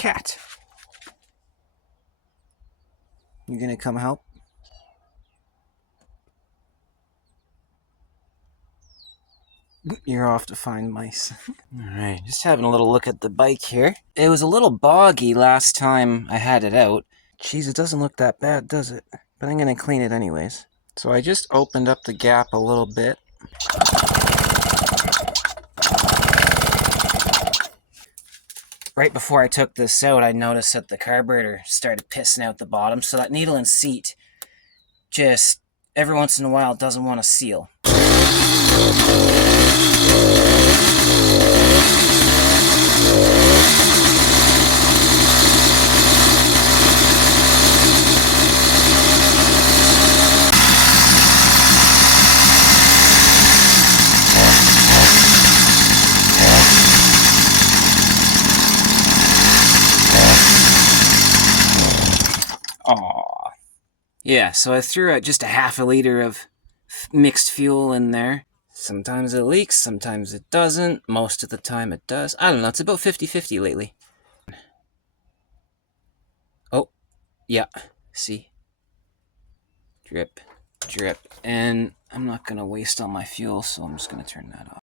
cat. You gonna come help? You're off to find mice. Alright, just having a little look at the bike here. It was a little boggy last time I had it out. Jeez, it doesn't look that bad, does it? But I'm gonna clean it anyways. So I just opened up the gap a little bit. Right before I took this out, I noticed that the carburetor started pissing out the bottom, so that needle and seat just, every once in a while, doesn't want to seal. Aww. Yeah, so I threw out just a half a liter of mixed fuel in there. Sometimes it leaks, sometimes it doesn't. Most of the time it does. I don't know, it's about 50-50 lately. Oh, yeah, see? Drip, drip. And I'm not going to waste all my fuel, so I'm just going to turn that off.